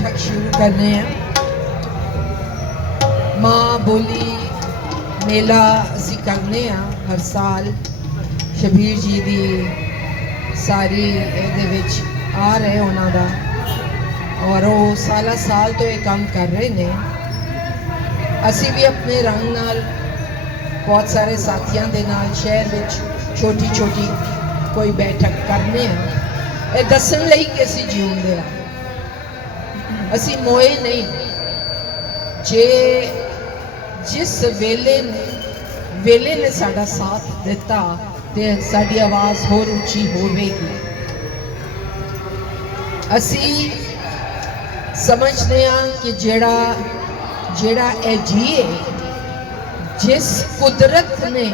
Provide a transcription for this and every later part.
बैठक शुरू करने हैं। माँ बोली मेला असी करने हर साल शबीर जी की सारी ये आ रहे उन्हों का और वो साल तो ये काम कर रहे हैं। असी भी अपने रंग नाल बहुत सारे साथियों के नाल शहर में छोटी छोटी कोई बैठक करने ये दसन लई कि असी जीउंदे असी मोए नहीं। जे जिस वेले ने साडा साथ दिता ते साडी आवाज़ होर उची होवेगी। असी समझते हैं कि जेड़ा जेड़ा ए जीए जिस कुदरत ने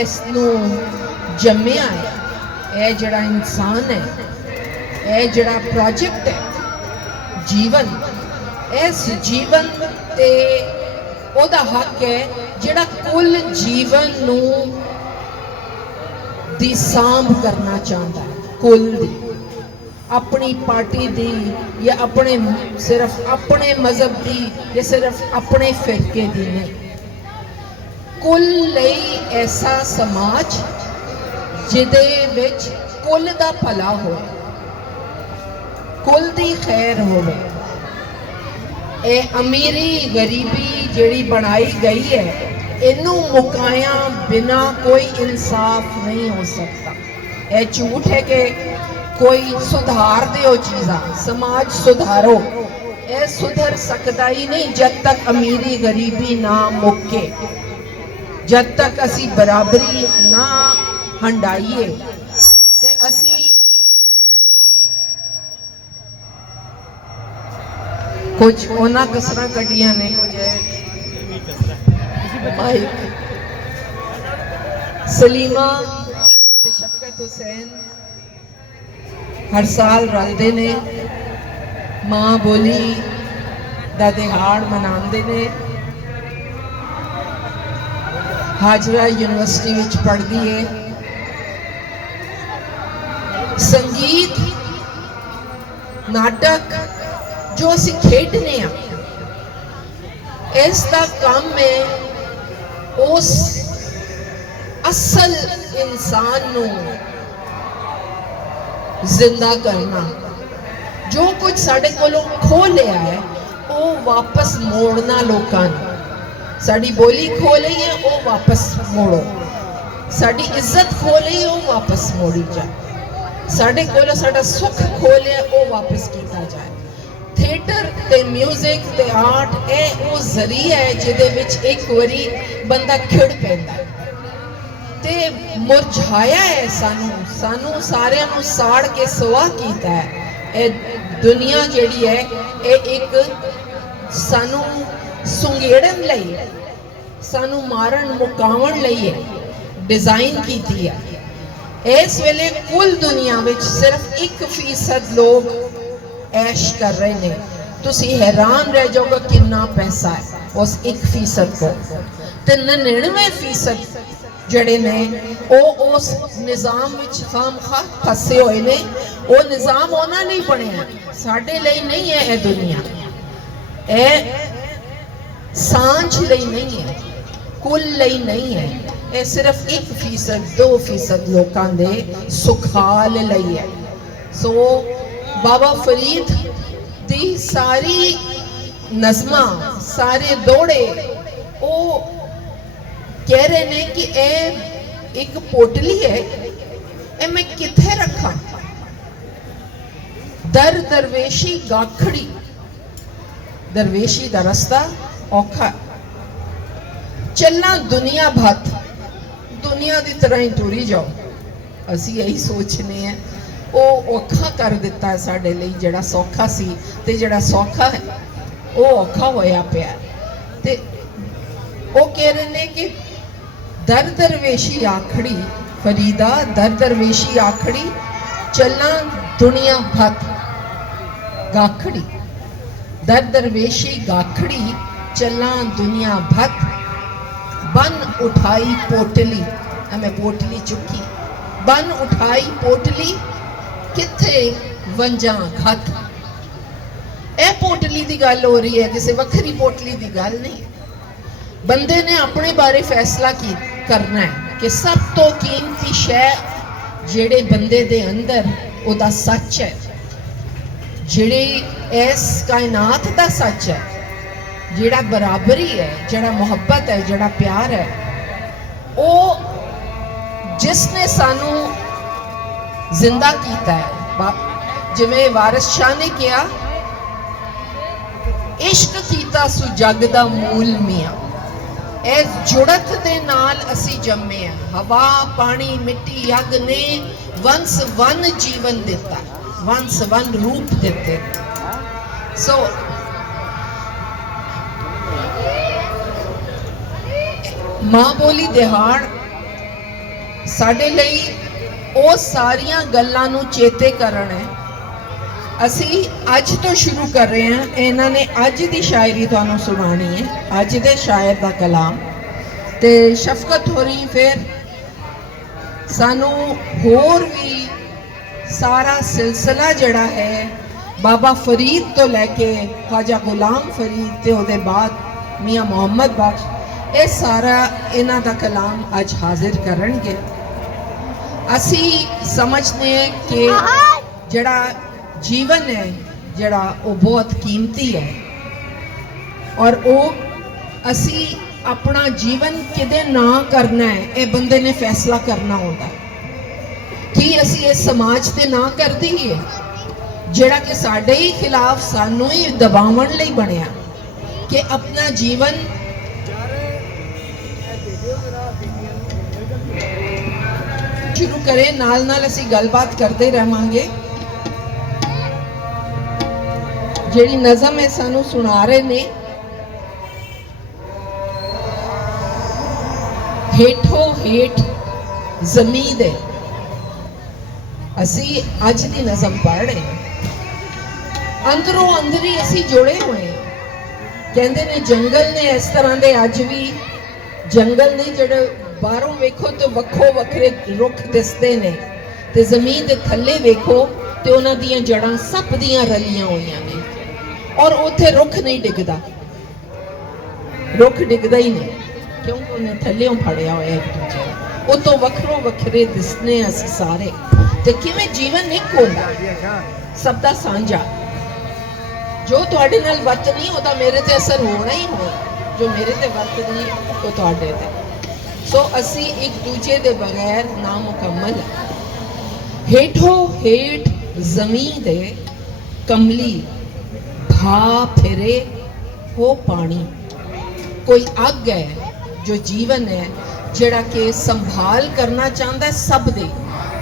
इसनू जम्मिया है ए जड़ा इंसान है ए जड़ा प्रोजेक्ट है जीवन इस जीवन ते ओदा हक है जड़ा कुल जीवन नू दी सांभ करना चाहता है। कुल दी अपनी पार्टी दी या अपने सिर्फ अपने मजहब की या सिर्फ अपने फिरके दी नहीं। कुल लई ऐसा समाज जिदे विच कुल दा भला हो कुल दी खैर होवे। ए अमीरी गरीबी जिहड़ी बनाई गई है इनू मुकाया बिना कोई इंसाफ नहीं हो सकता। ए झूठ है कि कोई सुधार दो चीज़ा समाज सुधारो ए सुधर सकता ही नहीं जब तक अमीरी गरीबी ना मुके जब तक असी बराबरी ना हंडाइए ते असी कुछ उन्हां कसरां कड्डियां ने कुछ सलीमा ते शफकत हुसैन हर साल रलते ने माँ बोली दा दिहाड़ मनाते ने। हाजरा यूनिवर्सिटी विच पढ़ती है। संगीत नाटक जो असी खेडने इसका काम है उस असल इंसान नू जिंदा करना। जो कुछ साढ़े कोलों खो लिया है वो वापस मोड़ना। लोगों साड़ी बोली खो ली है वो वापस मोड़ो। साड़ी इज्जत खो ली है वो वापस मोड़ी जाए। साढ़े कोलों साड़ा सुख खो लिया वो वापस किया जाए। थिएटर ते म्यूजिक ते आर्ट ए वो जरिया है जिदे विच एक बारी बंदा खिड़ पैंदा ते मुरझाया है। सानू सारियां नू साड़ के सवाह कीता है। ए दुनिया जिहड़ी है ए एक सानू सुंगेड़न लई सानू मारन मुकावन लई है डिजाइन कीती है। इस वेले कुल दुनिया विच सिर्फ 1% लोग ऐश कर रहे हैं। तुसी हैरान रह जाओगे कितना पैसा है उस 1% को। ते 99% जड़े ने ओ उस निज़ाम विच खामखा फसे हुए ने। वो निज़ाम होना नहीं बनिया साडे लई नहीं है। ये दुनिया ए सांझ लई नहीं है कुल लई नहीं है। ये सिर्फ 1% 2% लोगों दे सुखाल लई है। सो बाबा फरीद दी सारी नज़मा सारे दौड़े वो कह रहे ने कि ए एक पोटली है ए मैं किथे रखा। दर दरवेशी गाखड़ी दरवेशी दा रस्ता औखा चलना दुनिया भत दुनिया की तरह ही टुरी जाओ। असी यही सोचने हैं वो औखा कर दिता है साडे लई। जड़ा सौखा सी ते जड़ा सौखा है वो औखा होया पिया ते वो कह रहे ने कि दर दरवेशी आखड़ी फरीदा दर दरवेशी आखड़ी चलना दुनिया भत गाखड़ी। दर दरवेशी गाखड़ी चलना दुनिया भत बन उठाई पोटली। मैं पोटली चुकी बन उठाई पोटली किथे वंजा खत। पोटली की गल हो रही है, किसी वक्री पोटली की गल नहीं। बंदे ने अपने बारे फैसला करना है कि सब तो कीमती शै जेड़े बंदे दे अंदर उदा सच है, जेड़ी इस कायनात दा सच है, जेड़ा बराबरी है, जेड़ा मुहब्बत है, जेड़ा प्यार है, वो जिसने सानू जिंदा किया है। जिवें वारिस शाह ने कहा, इश्क कीता सु जग दा मूल मियाँ, इस जुड़त दे नाल असी जम्मे हैं। हवा पानी मिट्टी अग ने वंस वन जीवन दिता, वंस वन रूप दिते। सो मां बोली दिहाड़ साडे लई ਉਹ ਸਾਰੀਆਂ ਗੱਲਾਂ ਨੂੰ ਚੇਤੇ ਕਰਨ ਹੈ। ਅਸੀਂ ਅੱਜ ਤੋਂ ਸ਼ੁਰੂ ਕਰ ਰਹੇ ਹਾਂ। ਇਹਨਾਂ ਨੇ ਅੱਜ ਦੀ ਸ਼ਾਇਰੀ ਤੁਹਾਨੂੰ ਸੁਣਾਣੀ ਹੈ, ਅੱਜ ਦੇ ਸ਼ਾਇਰ ਦਾ ਕਲਾਮ। ਤੇ ਸ਼ਫਕਤ ਹੋ ਰਹੀ ਫਿਰ ਸਾਨੂੰ ਹੋਰ ਵੀ ਸਾਰਾ ਸਿਲਸਿਲਾ ਜਿਹੜਾ ਹੈ ਬਾਬਾ ਫਰੀਦ ਤੋਂ ਲੈ ਕੇ ਖਾਜਾ ਗੁਲਾਮ ਫਰੀਦ ਤੇ ਉਹਦੇ ਬਾਅਦ ਮੀਆਂ ਮੁਹੰਮਦ ਬਖਸ਼, ਇਹ ਸਾਰਾ ਇਹਨਾਂ ਦਾ ਕਲਾਮ ਅੱਜ ਹਾਜ਼ਰ ਕਰਨਗੇ। ਅਸੀਂ ਸਮਝਦੇ ਹਾਂ ਕਿ ਜਿਹੜਾ ਜੀਵਨ ਹੈ ਜਿਹੜਾ ਉਹ ਬਹੁਤ ਕੀਮਤੀ ਹੈ, ਔਰ ਉਹ ਅਸੀਂ ਆਪਣਾ ਜੀਵਨ ਕਿਹਦੇ ਨਾਂ ਕਰਨਾ ਹੈ ਇਹ ਬੰਦੇ ਨੇ ਫੈਸਲਾ ਕਰਨਾ ਹੁੰਦਾ। ਕੀ ਅਸੀਂ ਇਸ ਸਮਾਜ ਦੇ ਨਾਂ ਕਰ ਦਈਏ ਜਿਹੜਾ ਕਿ ਸਾਡੇ ਹੀ ਖਿਲਾਫ ਸਾਨੂੰ ਹੀ ਦਬਾਉਣ ਲਈ ਬਣਿਆ ਕਿ ਆਪਣਾ ਜੀਵਨ शुरू करें। नाल नाल असी गलबात करते रहांगे। जेड़ी नज़म है सानू सुना रहे ने, हेठो हेठ ज़मीन दे, असी अज दी नज़म पढ़ रहे हैं। अंदरों अंदरी असी जुड़े हुए हैं। कहंदे ने जंगल ने इस तरह दे अज भी जंगल ने जेड़े बाहरों वेखो तो वक्खो वखरे रुख दिसते ने, ते जमीन दे थल्ले वेखो तो उन्हां दीयां जड़ां सब दीयां रलियां होईयां ने, और उत्थे रुख नहीं डिगदा, रुख डिगदा ही नहीं क्योंकि उन्हें थल्लेओं फड़िया होया एक दूजे नूं। उतों वखरो वखरे दिसने असीं सारे, ते किवें जीवन एक होंदा सब दा सांझा। जो तुहाडे नाल वरत नहीं ओहदा मेरे ते असर होना ही होना, जो मेरे ते वरत नहीं वो तुहाडे ते। सो असी एक दूजे दे बगैर नामुकम्मल है। हेठो हेठ जमीन दे कमली भा फिरे हो पानी। कोई अग है जो जीवन है जेड़ा के संभाल करना चाहता है सब दे,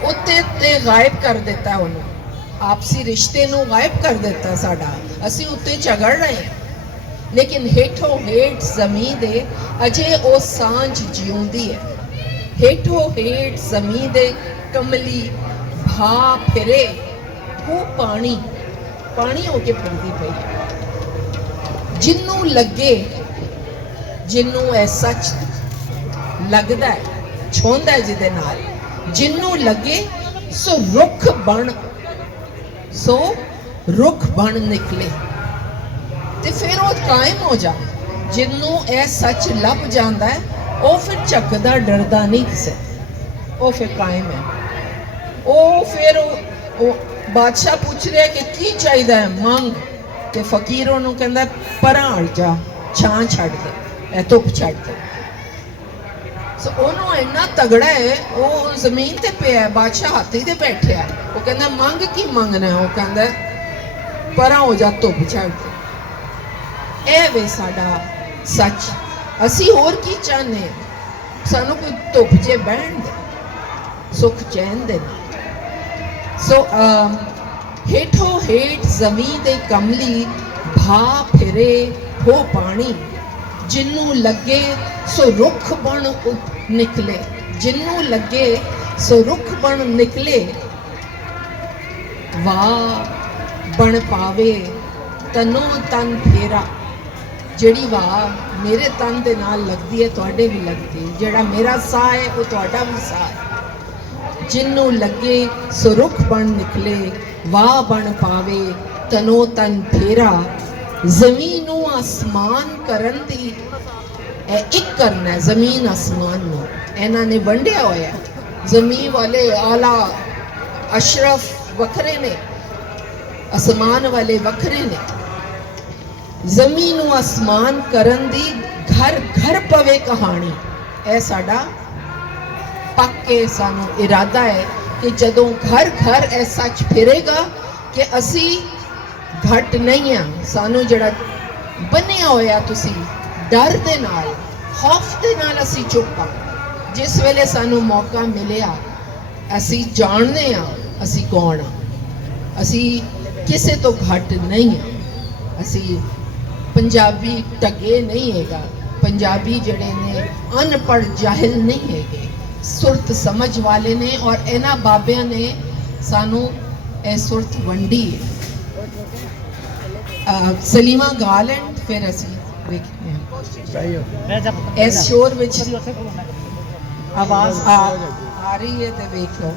उत्ते ते गायब कर देता है उन्होंने, आपसी रिश्ते नूं गायब कर देता है साडा। असी उत्ते झगड़ रहे हैं, लेकिन हेठो हेठ जमीन दे अजे ओ सांझ जिउंदी है। हेठो हेठ जमीन दे कमली भा फिरे हो पानी, पानी होके फिरदी पई है। जिन्नू लगे, जिन्नू ऐ सच लगदा है, छोंदा है जिदे नाल, जिन्नू लगे सो रुख बन, सो रुख बन निकले ते फिर वो कायम हो जा। जिन्नू यह सच लभ जाता है वो फिर झकदा डरदा नहीं किसे, वो फिर कायम है। वो फिर बादशाह पूछ रहा कि की चाहिए है मंग, ते फकीर उन्होंने कहता परां हट जा, छां छड़ दे, ए धुप छड़ दे। सो उन्होंने इन्ना तगड़ा है, वो जमीन ते पिया, बादशाह हाथी ते बैठे, वो कहता मंग की मंगना है, वो कहता परां हो जा, धुप छड़ दे। ਇਹ ਵੇ ਸਾਡਾ सच। असी होर की चाहते हैं, सानू कोई धुप च बहन दे, सुख चैन दे। सो हेठो हेठ जमीन दे कमली भा फिरे हो पानी। जिन्नू लगे सो रुख बन निकले, जिन्नू लगे सो रुख बन निकले। वाह बन पावे तनो तन फेरा, ਜਿਹੜੀ वाह मेरे तन के नाल लगती है तुहाडे भी लगती, जेड़ा मेरा साह है वो तुहाडा भी साह है। जिन्नू लगे सो रुख बन निकले, वाह बन पावे तनो तन फेरा। ਜ਼ਮੀਨ ਨੂੰ ਆਸਮਾਨ ਕਰਨ ਦੀ ਇੱਕ ਕਰਨਾ ਹੈ, ਜ਼ਮੀਨ ਆਸਮਾਨ ਨੂੰ ਇਹਨਾਂ ਨੇ ਵੰਡਿਆ ਹੋਇਆ। ਜ਼ਮੀਨ ਵਾਲੇ ਆਲਾ ਅਸ਼ਰਫ ਵੱਖਰੇ ਨੇ, ਆਸਮਾਨ ਵਾਲੇ ਵੱਖਰੇ ਨੇ। ਜ਼ਮੀਨ ਨੂੰ ਆਸਮਾਨ ਕਰਨ ਦੀ ਘਰ ਘਰ ਪਵੇ ਕਹਾਣੀ। ਇਹ ਸਾਡਾ ਪੱਕੇ ਸਾਨੂੰ ਇਰਾਦਾ ਹੈ ਕਿ ਜਦੋਂ ਘਰ ਘਰ ਇਹ ਸੱਚ ਫਿਰੇਗਾ ਕਿ ਅਸੀਂ ਘੱਟ ਨਹੀਂ ਆ। ਸਾਨੂੰ ਜਿਹੜਾ ਬਣਿਆ ਹੋਇਆ ਤੁਸੀਂ ਡਰ ਦੇ ਨਾਲ, ਖੌਫ ਦੇ ਨਾਲ ਅਸੀਂ ਚੁੱਪ ਆ। ਜਿਸ ਵੇਲੇ ਸਾਨੂੰ ਮੌਕਾ ਮਿਲਿਆ ਅਸੀਂ ਜਾਣਦੇ ਆ ਅਸੀਂ ਕੌਣ ਆ। ਅਸੀਂ ਕਿਸੇ ਤੋਂ ਘੱਟ ਨਹੀਂ ਆ। ਅਸੀਂ ਪੰਜਾਬੀ ਟਕੇ ਨਹੀਂ ਹੈਗਾ। ਪੰਜਾਬੀ ਜਿਹੜੇ ਨੇ ਅਨਪੜ੍ਹ ਜਾਹਿਲ ਨਹੀਂ ਹੈਗੇ, ਸੁਰਤ ਸਮਝ ਵਾਲੇ ਨੇ। ਔਰ ਇਹਨਾਂ ਬਾਬਿਆਂ ਨੇ ਸਾਨੂੰ ਇਹ ਸੁਰਤ ਵੰਡੀ ਹੈ। ਸਲੀਮਾ ਗਾ ਲੈਣ ਫਿਰ ਅਸੀਂ ਵੇਖਦੇ ਹਾਂ। ਇਸ ਸ਼ੋਰ ਵਿੱਚ ਆਵਾਜ਼ ਆ ਰਹੀ ਹੈ ਤੇ ਵੇਖ ਲਓ।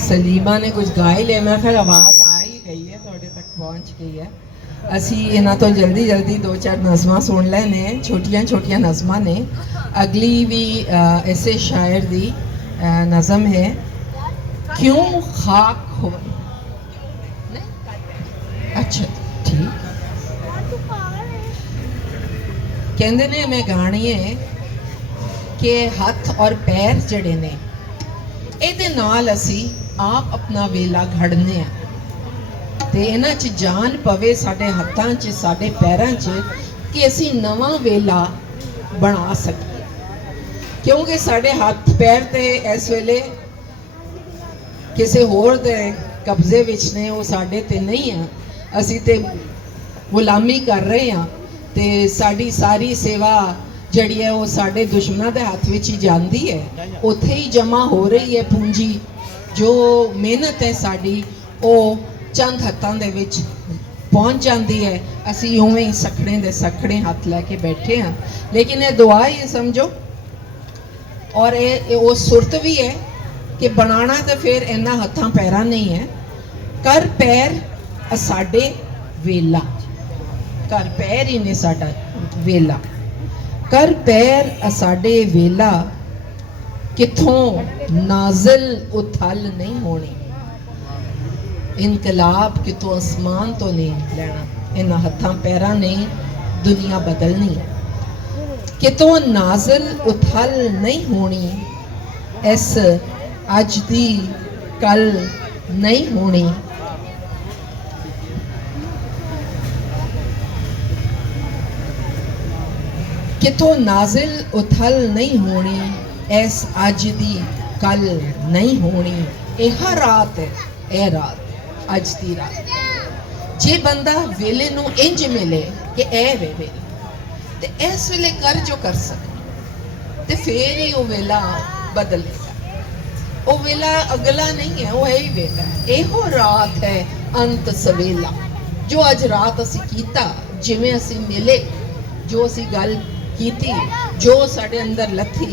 ਸਲੀਮਾ ਨੇ ਕੁਝ ਗਾ ਹੀ ਲਿਆ। ਮੈਂ ਕਿਹਾ ਆਵਾਜ਼ ਆ ਹੀ ਗਈ ਹੈ, ਤੁਹਾਡੇ ਤੱਕ ਪਹੁੰਚ ਗਈ ਹੈ। ਅਸੀਂ ਇਹਨਾਂ ਤੋਂ ਜਲਦੀ ਜਲਦੀ 2-4 ਨਜ਼ਮਾਂ ਸੁਣ ਲੈਣੇ। ਛੋਟੀਆਂ ਛੋਟੀਆਂ ਨਜ਼ਮਾਂ ਨੇ। ਅਗਲੀ ਵੀ ਐਸੇ ਸ਼ਾਇਰ ਦੀ ਨਜ਼ਮ ਹੈ, ਕਿਉਂ ਖਾਕ ਹੋ। ਅੱਛਾ ਠੀਕ। ਕਹਿੰਦੇ ਨੇ ਮੈਂ ਗਾਣੀ ਹੈ ਕਿ ਹੱਥ ਔਰ ਪੈਰ ਜਿਹੜੇ ਨੇ ਇਹਦੇ ਨਾਲ ਅਸੀਂ ਆਪ ਆਪਣਾ ਵੇਲਾ ਘੜਨੇ ਆ ਤੇ ਇਹਨਾਂ 'ਚ ਜਾਨ ਪਵੇ ਸਾਡੇ ਹੱਥਾਂ 'ਚ ਸਾਡੇ ਪੈਰਾਂ 'ਚ ਕਿ ਅਸੀਂ ਨਵਾਂ ਵੇਲਾ ਬਣਾ ਸਕੀਏ। ਕਿਉਂਕਿ ਸਾਡੇ ਹੱਥ ਪੈਰ ਤੇ ਇਸ ਵੇਲੇ ਕਿਸੇ ਹੋਰ ਦੇ ਕਬਜ਼ੇ ਵਿੱਚ ਨੇ, ਉਹ ਸਾਡੇ ਤੇ ਨਹੀਂ ਆ। ਅਸੀਂ ਤੇ ਗੁਲਾਮੀ ਕਰ ਰਹੇ ਹਾਂ ਤੇ ਸਾਡੀ ਸਾਰੀ ਸੇਵਾ ਜਿਹੜੀ ਹੈ ਉਹ ਸਾਡੇ ਦੁਸ਼ਮਣਾਂ ਦੇ ਹੱਥ ਵਿੱਚ ਹੀ ਜਾਂਦੀ ਹੈ। ਉੱਥੇ ਹੀ ਜਮ੍ਹਾਂ ਹੋ ਰਹੀ ਹੈ ਪੂੰਜੀ। ਜੋ ਮਿਹਨਤ ਹੈ ਸਾਡੀ ਉਹ ਚੰਦ ਹੱਥਾਂ ਦੇ ਵਿੱਚ ਪਹੁੰਚ ਜਾਂਦੀ ਹੈ। ਅਸੀਂ ਉਵੇਂ ਹੀ ਸਖੜੇ ਦੇ ਸਖੜੇ ਹੱਥ ਲੈ ਕੇ ਬੈਠੇ ਹਾਂ। ਲੇਕਿਨ ਇਹ ਦੁਆ ਹੀ ਸਮਝੋ ਔਰ ਇਹ ਉਹ ਸੁਰਤ ਵੀ ਹੈ ਕਿ ਬਣਾਉਣਾ ਤਾਂ ਫਿਰ ਇਹਨਾਂ ਹੱਥਾਂ ਪੈਰਾਂ ਨਹੀਂ ਹੈ। ਕਰ ਪੈਰ ਸਾਡੇ वेला। कर पैर ही ने साडा वेला। कर पैर साडे वेला, किथों नाज़िल उथल नहीं होनी। इनकलाब कितों आसमान तो नहीं लेना, इन्हां हत्थां पैरां ने दुनिया बदलनी। कितों नाज़िल उथल नहीं होनी, इस अज दी कल नहीं होनी। कितों नाज़िल उथल नहीं होनी, इस अज दी कल नहीं होनी। यह रात है, यह रात अज दी रात। जे बंदा वेले नूं इंज मिले कि ए वेले ते इस वेले कर जो कर सके, ते फिर ही वो वेला बदलेगा। वो वेला अगला नहीं है, वो है ही वेला। एहो रात है अंत सवेला। जो अज रात असी कीता, जिवें असी मिले, जो असी गल कीती, जो साडे अंदर लथी,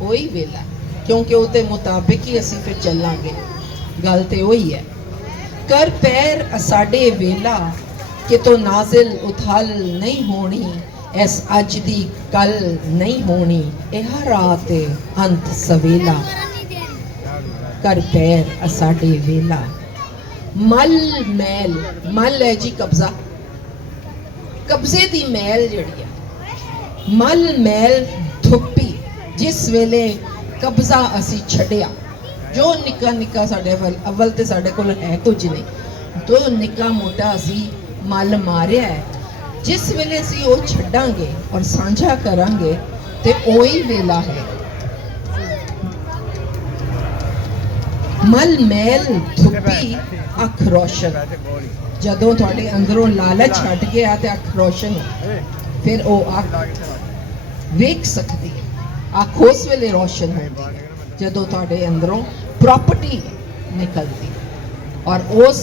वही वेला। क्योंकि उसके मुताबिक ही असी फिर चलांगे। गल तो वही है। कर पैर साडे वेला, कितों नाज़िल उथल नहीं होनी, इस अज दी कल नहीं होनी। यह रात है अंत सवेला, कर पैर साडे वेला। मल मैल, मल है जी कब्जा, कब्जे दी मैल जड़ी है। मल मैल धुप्पी, जिस वेले कब्जा असी छड़िया, जो निक्का निक्का साडे अव्वल ते साडे कोल है कुछ नहीं, तो निक्का मोटा असी मल मारिया है, जिस वेले असी वो छड्डांगे और सांझा करांगे ते ओही वेला है। मल मैल धुप्पी अख रोशन, जदों तुहाडे अंदरों लालच हट गया ते अख रोशन, फिर वो अख वेख सकती है। अख उस वेले रोशन होती है जदों तुहाडे अंदरों प्रॉपर्टी निकलती है और उस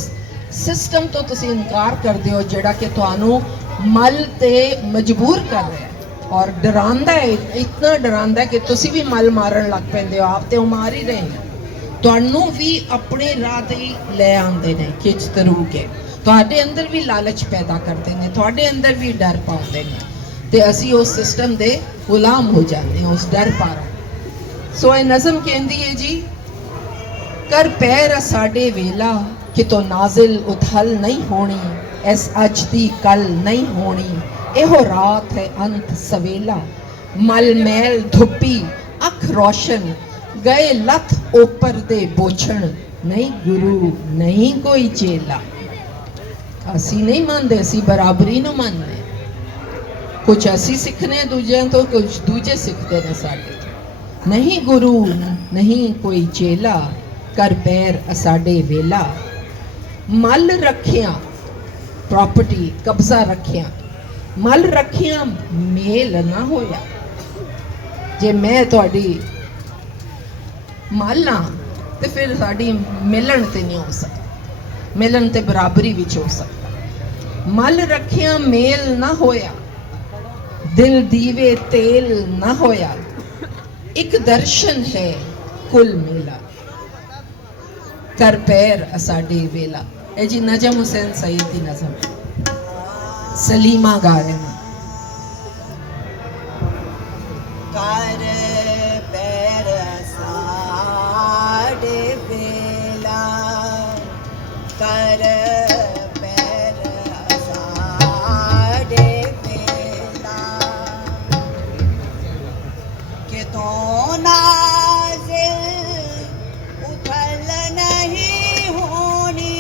सिस्टम तो तुसी इनकार करते हो जिहड़ा कि तुहानू मल ते मजबूर कर रहा है और डरांदा है, इतना डरांदा है कि तुसी भी मल मारन लग पैंदे हो। आप तो मार ही रहे हैं, तुहानू भी अपने राह ते ले आंदे ने खिच तरू के, तुहाडे अंदर भी लालच पैदा करते हैं, तुहाडे अंदर भी डर पाउंदे ने, ते असी उस सिस्टम दे गुलाम हो जाते हैं, उस डर पारा। सो ये नज़म कहती है जी, कर पैर साडे वेला, कितों नाज़िल उथल नहीं होनी, इस अज दी कल नहीं होनी। एहो रात है अंत सवेला, मल मैल धुप्पी अख रोशन, गए लथ ओपर दे बोछण, नहीं गुरु नहीं कोई चेला। असी नहीं मानते, असी बराबरी नूं मानते, कुछ असी सीखने दूजे तो कुछ दूजे सीखते हैं साडे। नहीं गुरु नहीं कोई चेला, कर पैर साडे वेला। मल रखिया प्रॉपर्टी कब्जा रखिया, मल रखिया मेल ना होया। जे मैं तुहाडी मल हाँ तो फिर साडी मिलन ते नहीं हो सकता, मिलन ते बराबरी विच हो सकता। मल रखिया मेल ना होया, दिल दीवे तेल ना होया, एक दर्शन है कुल मेला, कर पैर साडे वेला। ए जी नजम हुसैन सईद दी नज़म, सलीमा गा रहे हैं। कर पैर साडे वेला, कर पैर साडे वेला, कितों नाज़िल उथल नहीं होनी,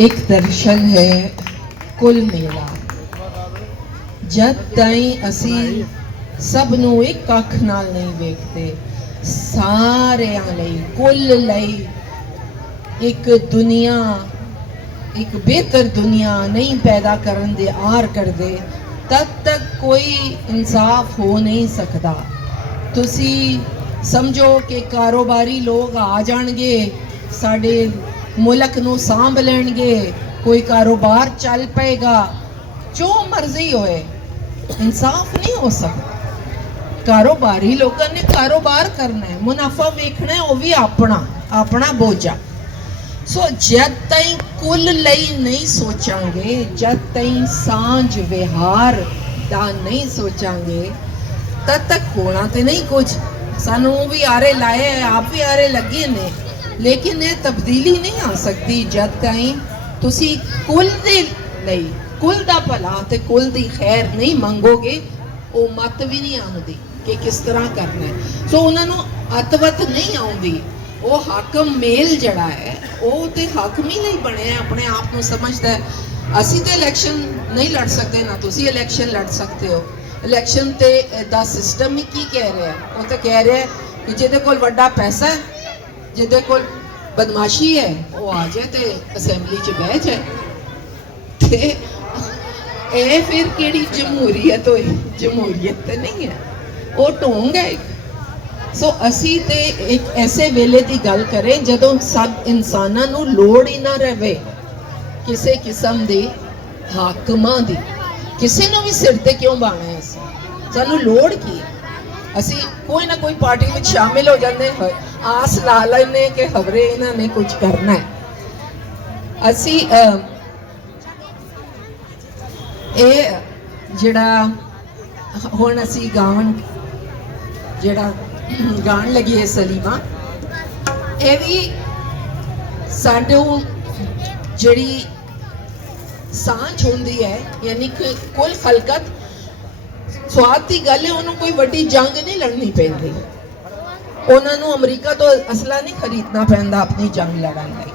एक दर्शन है कुल मेला। जद ताई असी सब नू एक अख नाल नहीं वेखते, सारिਆਂ ਲਈ कुल ਲਈ एक दुनिया, एक बेहतर दुनिया नहीं पैदा करन दे आर कर दे, तब तक कोई इंसाफ हो नहीं सकता। तुसी समझो कि कारोबारी लोग आ जाणगे, साडे मुल्क नू सांभ लैणगे, कोई कारोबार चल पेगा, जो मर्जी होए, इंसाफ नहीं हो सकता। कारोबारी लोगों ने कारोबार करना है, मुनाफा वेखना है, वो भी अपना अपना बोझा। सो जद तई कुल लई नहीं सोचांगे, जद तई सांझ विहार दा नहीं सोचांगे, तद तक होना तो नहीं कुछ। सानू भी आरे लाए, आप भी आरे लगे ने, लेकिन ये तब्दीली नहीं आ सकती जद तई तुसी कुल दे लई, कुल दा भला ते कुल दी खैर नहीं मंगोगे। वो मत भी नहीं आउंदी कि किस तरह करना है। सो उन्होंने अतवत नहीं आउंदी। वो हाकम मेल जड़ा है, वो तो हाकमी नहीं बने, अपने आप को समझता है। असी तो इलैक्शन नहीं लड़ सकते, ना तुसी इलैक्शन लड़ सकते हो। इलैक्शन ते दा सिस्टम ही की कह रहा है, वो तो कह रहा है कि जिहदे कोल वड्डा पैसा है, जिहदे कोल बदमाशी है, वो आ जाए तो असैम्बली च बह जाए। ते ए फिर केड़ी जमहूरीयत होई? जमहूरीयत तो नहीं है, वो ढोंग है एक। सो असी ते एक ऐसे वेले की गल करें जदों सब इंसानां नूं लोड़ ही ना रहे किसी किस्म दी हाकमां दी। किसी नूं भी सिर ते क्यों बाणा है? सानूं लोड़ की है? असी कोई ना कोई पार्टी में शामिल हो जाते हैं, आस ला लेने कि खबरे इन्हां ने कुछ करना है। असी ए जिहड़ा हुण असी गावन जिहड़ा गाण लगी है सलीमा, ये भी साडो जिहड़ी सांझ होंदी है, यानी कि कुल खलकत स्वाद की गल है, उन्होंने कोई वड्डी जंग नहीं लड़नी पैंदी। उन्होंने अमरीका तो असला नहीं खरीदना पैंदा अपनी जंग लड़न लई।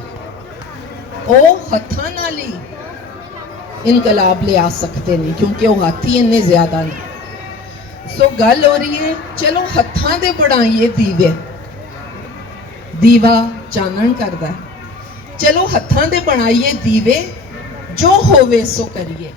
वो हत्थां नाल ही इनकलाब ले आ सकते नहीं, क्योंकि वो हाथी इन्ने ज्यादा नहीं। सो गल हो रही है, चलो हत्थां दे बनाइए दीवे, दीवा चानण करदा है, चलो हत्थां दे बनाइए दीवे, जो होवे सो करिए।